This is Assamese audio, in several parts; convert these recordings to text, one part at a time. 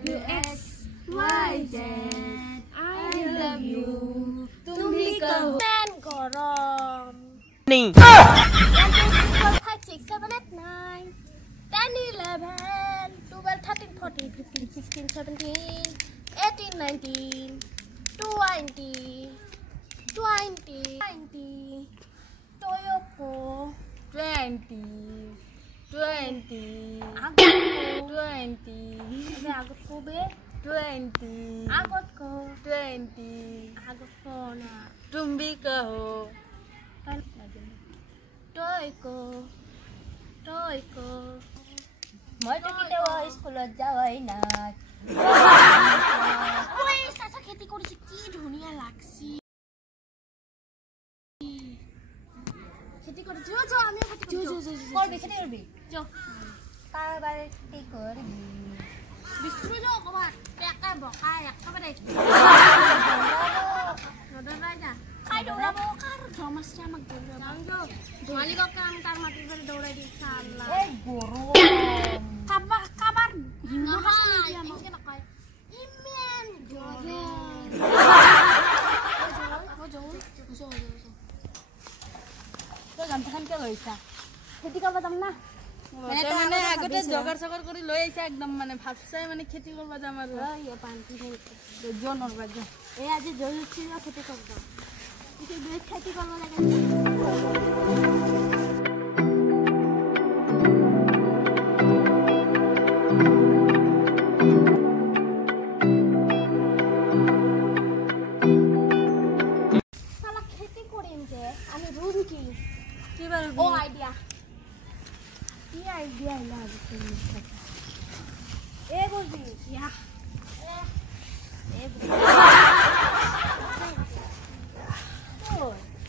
WXYZ I love you तुम्ही कहो Man गरम नहीं 1 2 3 4 5 6 7 8 9 10 11 12 13 14 15 16 17 18 19 20 Toyoko 20 agot ko be 20 agot ko 20 agot ko na तुम भी कहो toyko মই তো কেতিয়াও স্কুলত যাওয়াই না ওই সাসা খেতি করেছি কি ধুনিয়া লাগছি খেতি করে যো যো আমি খেতি করবি খেতি করবি যো কারবার খেতি করবি বিস্কুট যো কবার একা বকা একেবারে নদরা যা খাই দৌড়াবো কার সমস্যা আমাক দৌড়াবো মালিকক কাম কার মাটির বাড়ি দৌড়াই দি ইনশাআল্লাহ এই গরম কাবার হিংসা আমাকে নকয় ইমেন তো গামছাখন কে লৈছা খেতি কৰিব যাম না মানে আগতে জগাৰ চগাৰ কৰি লৈ আহিছে একদম মানে ভাবছাই মানে খেতি কৰিব যাম আৰু ইয়া পান্তি জনৰ বাজে এই আজি জয়ুচি খেতি কৰিব ইতে বেছ খেতি কৰিব লাগে সালা খেতি কৰিম যে আমি ৰুম কি কিবা ও আইডিয়া কি আইডিয়া লাগে তুমি এ বলবি ইয়া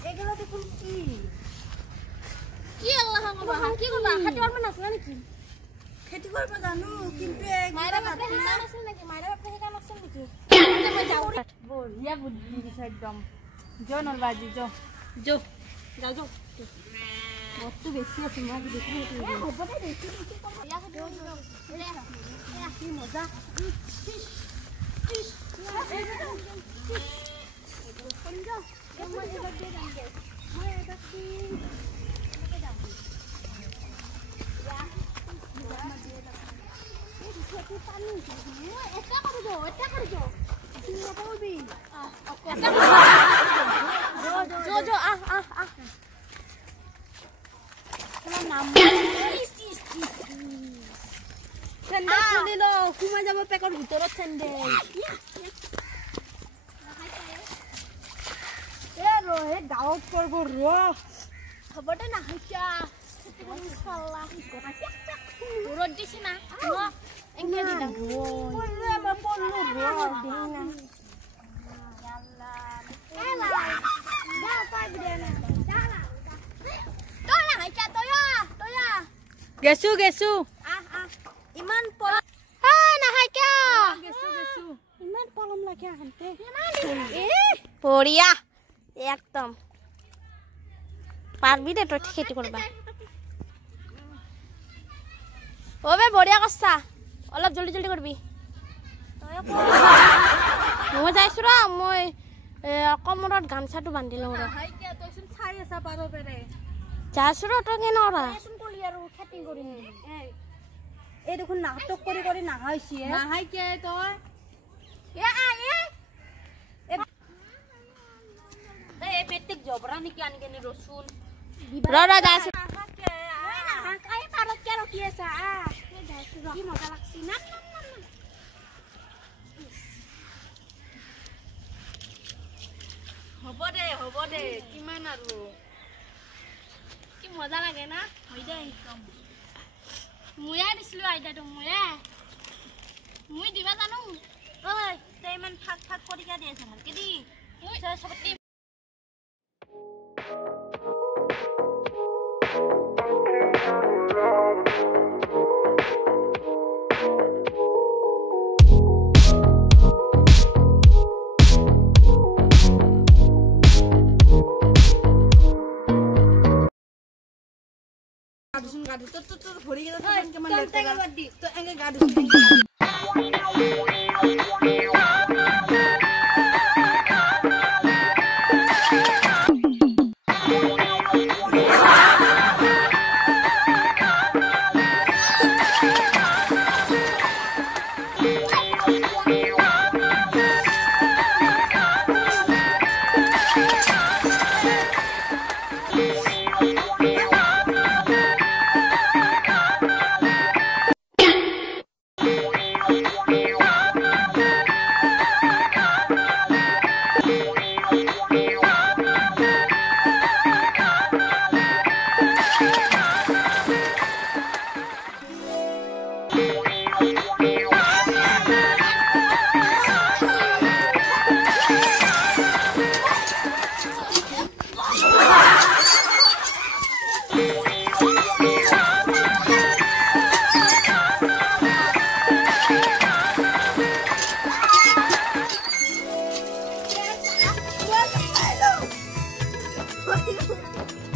এগুলো দেখুন কি আল্লাহ কি করবা খাটি পারবে না নাকি খেতি কৰিব জানো কিন্তু মাইরা বাপে হিকান আছে নাকি মাইরা বাপে হিকান আছে নাকি মই যাও বঢ়িয়া বুদ্ধি দিছে একদম জনৰ বাজি যো যাও বস্তু বেছি আছে মই দেখি হ'ব দে দেখি ইয়া কি মজা চেন্দেল খুলি ল সোমাই যাব পেকৰ ভিতৰত চেন্দেল গাঁৱত কৰিব হ'ব দে না হাইছা ইনশাআল্লাহ ৰ'দ দিছি না এংগে দিনা গেছো ইমান পলম ইমান পলম লাগে আহতে বঢ়িয়া একদম পারবি দে তুই খেতি করবা ওবে বঢ়িয়া করছা অলপ জলদি জলদি করবি মই যাইছো ৰ মই কমৰত গামছাটো বান্ধি লওঁ ৰ যাইছো ৰ তই কেনে কৰা খেতি কৰিম এই দেখোন নাটক কৰি নাহাইছি নাহাই কে তই এই পেটিক জবৰা নেকি আনি কেনে ৰসুন ৰ যাইছো এই পাৰত কে ৰখি আছা কি মজা লাগছি না হ'ব দে কিমান আৰু কি মজা লাগে না হৈ যায় একদম মুয়া দিছিলো আইডিয়াটো মুই দিবা জানো ঐ তই ইমান ফাক কৰি কা দি আছে ভালকে দি সবতে গাড়ি তো ভৰি গেল কেমন লেট তো এঙ্গে গাড়ি Bye.